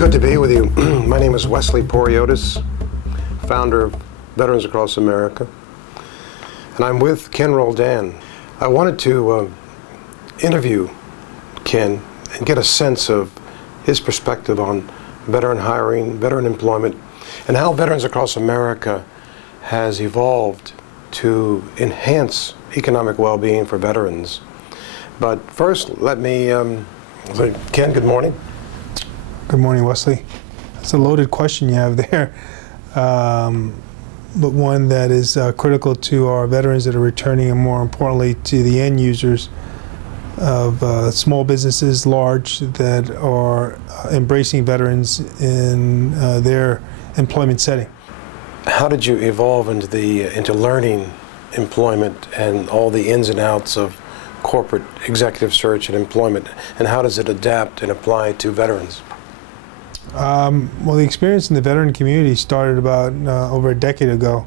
Good to be with you. My name is Wesley Poriotis, founder of Veterans Across America, and I'm with Ken Roldan. I wanted to interview Ken and get a sense of his perspective on veteran hiring, veteran employment, and how Veterans Across America has evolved to enhance economic well-being for veterans. But first, let me say, Ken, good morning. Good morning, Wesley. That's a loaded question you have there, but one that is critical to our veterans that are returning, and more importantly to the end users of small businesses, large, that are embracing veterans in their employment setting. How did you evolve into learning employment and all the ins and outs of corporate executive search and employment, and how does it adapt and apply to veterans? Well, the experience in the veteran community started about over a decade ago,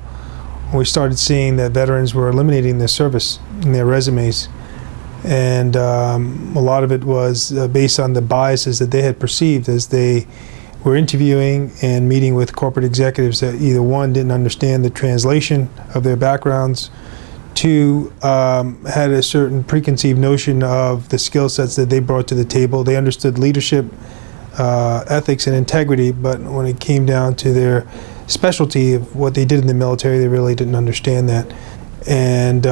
when we started seeing that veterans were eliminating their service in their resumes. And a lot of it was based on the biases that they had perceived as they were interviewing and meeting with corporate executives that either, one, didn't understand the translation of their backgrounds, two, had a certain preconceived notion of the skill sets that they brought to the table. They understood leadership, ethics, and integrity, but when it came down to their specialty of what they did in the military, they really didn't understand that. And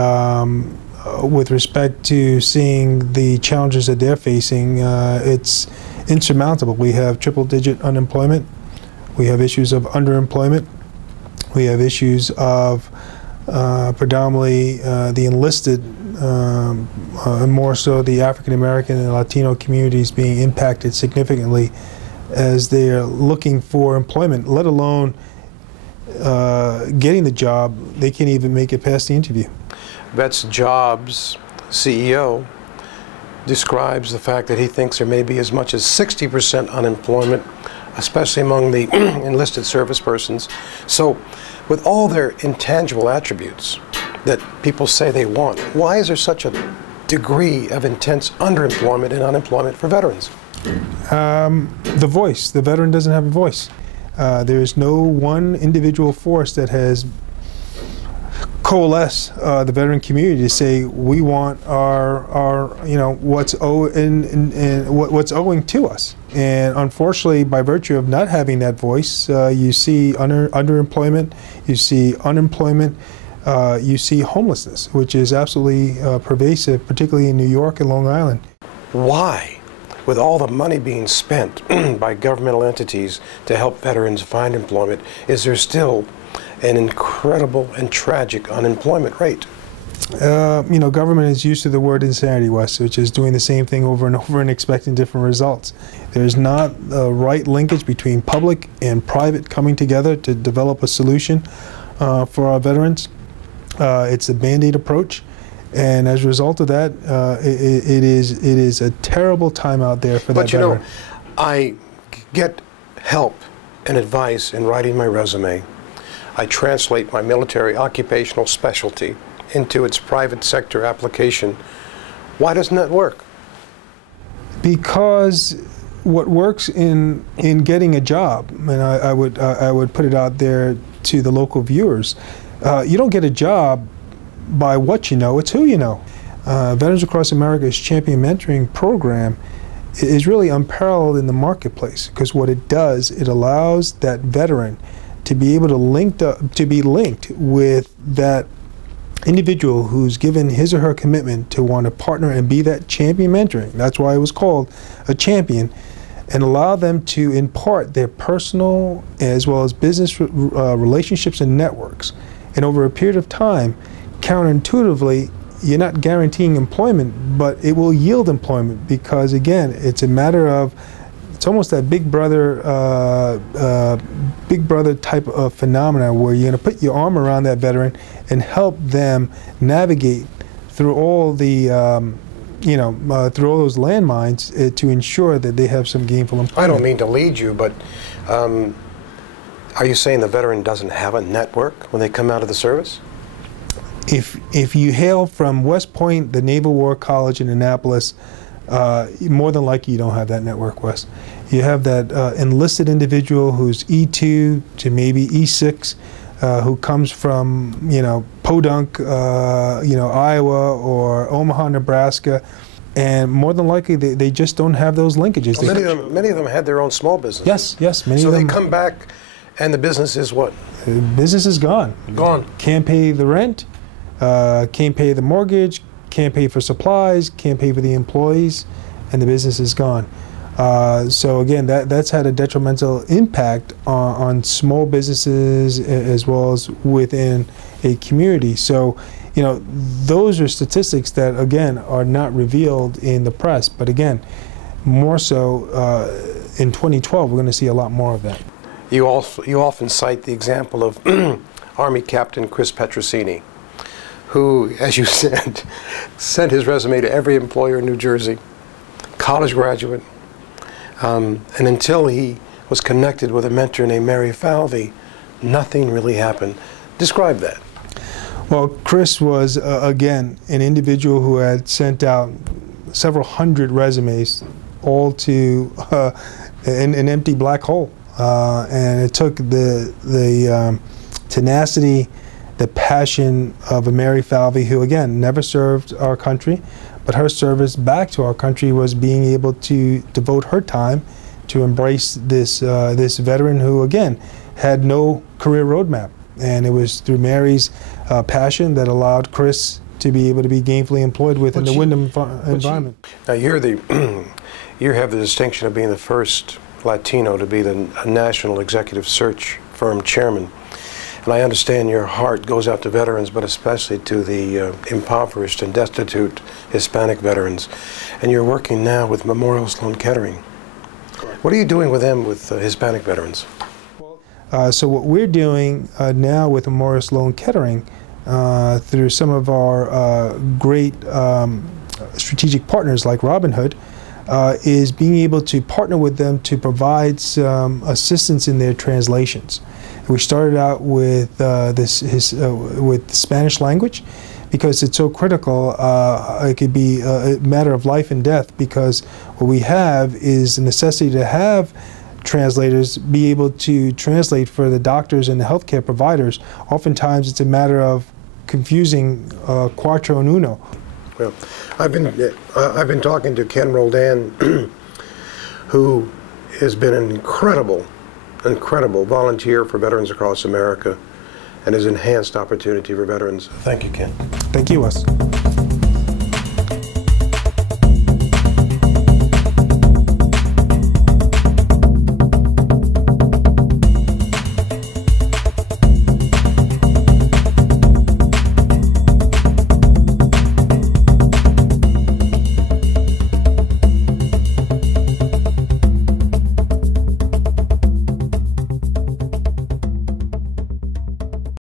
with respect to seeing the challenges that they're facing, it's insurmountable. We have triple-digit unemployment. We have issues of underemployment. We have issues of predominantly the enlisted, and more so the African American and Latino communities being impacted significantly as they're looking for employment, let alone getting the job. They can't even make it past the interview. Vets Jobs CEO describes the fact that he thinks there may be as much as 60% unemployment, especially among the enlisted service persons. So, with all their intangible attributes that people say they want, why is there such a degree of intense underemployment and unemployment for veterans? The voice. The veteran doesn't have a voice. There is no one individual force that has coalesce the veteran community to say we want our what's owing to us. And unfortunately, by virtue of not having that voice, you see underemployment, you see unemployment, you see homelessness, which is absolutely pervasive, particularly in New York and Long Island. Why, with all the money being spent by governmental entities to help veterans find employment, is there still an incredible and tragic unemployment rate? Government is used to the word insanity, Wes, which is doing the same thing over and over and expecting different results. There's not a right linkage between public and private coming together to develop a solution for our veterans. It's a Band-Aid approach, and as a result of that, it is a terrible time out there for that veteran. But I get help and advice in writing my resume. I translate my military occupational specialty into its private sector application. Why doesn't that work? Because what works in getting a job, and I would put it out there to the local viewers, you don't get a job by what you know, it's who you know. Veterans Across America's Champion Mentoring Program is really unparalleled in the marketplace, because what it does, it allows that veteran to be able to be linked with that individual who's given his or her commitment to want to partner and be that champion mentoring. That's why it was called a champion, and allow them to impart their personal as well as business relationships and networks. And over a period of time, counterintuitively, you're not guaranteeing employment, but it will yield employment, because again, it's a matter of, it's almost that big brother type of phenomena where you're going to put your arm around that veteran and help them navigate through all the, through all those landmines to ensure that they have some gainful employment. I don't mean to lead you, but are you saying the veteran doesn't have a network when they come out of the service? If you hail from West Point, the Naval War College in Annapolis, more than likely you don't have that network, Wes. You have that enlisted individual who's E2 to maybe E6, who comes from, Podunk, Iowa or Omaha, Nebraska, and more than likely they just don't have those linkages. Well, many of them had their own small businesses. Yes, many of them. So they come back, and the business is what? The business is gone. Gone. Can't pay the rent, can't pay the mortgage, can't pay for supplies, can't pay for the employees, and the business is gone. So again, that's had a detrimental impact on small businesses as well as within a community. So, those are statistics that, again, are not revealed in the press. But again, more so in 2012, we're going to see a lot more of that. You often cite the example of Army Captain Chris Petrosini, who, as you said, sent his resume to every employer in New Jersey, college graduate, and until he was connected with a mentor named Mary Falvey, nothing really happened. Describe that. Well, Chris was, again, an individual who had sent out several hundred resumes, all to an empty black hole. And it took the tenacity, the passion of a Mary Falvey, who, again, never served our country, but her service back to our country was being able to devote her time to embrace this veteran who, again, had no career roadmap. And it was through Mary's passion that allowed Chris to be able to be gainfully employed within the Wyndham environment. Now you have the distinction of being the first Latino to be the national executive search firm chairman. And I understand your heart goes out to veterans, but especially to the impoverished and destitute Hispanic veterans. And you're working now with Memorial Sloan Kettering. What are you doing with them, with Hispanic veterans? So what we're doing now with Memorial Sloan Kettering, through some of our great strategic partners like Robin Hood, is being able to partner with them to provide some assistance in their translations. We started out with with Spanish language, because it's so critical. It could be a matter of life and death, because what we have is the necessity to have translators be able to translate for the doctors and the healthcare providers. Oftentimes it's a matter of confusing cuatro en uno. Well, I've been talking to Ken Roldan, who has been an incredible volunteer for veterans across America and has enhanced opportunity for veterans. Thank you, Ken. Thank you, Wes.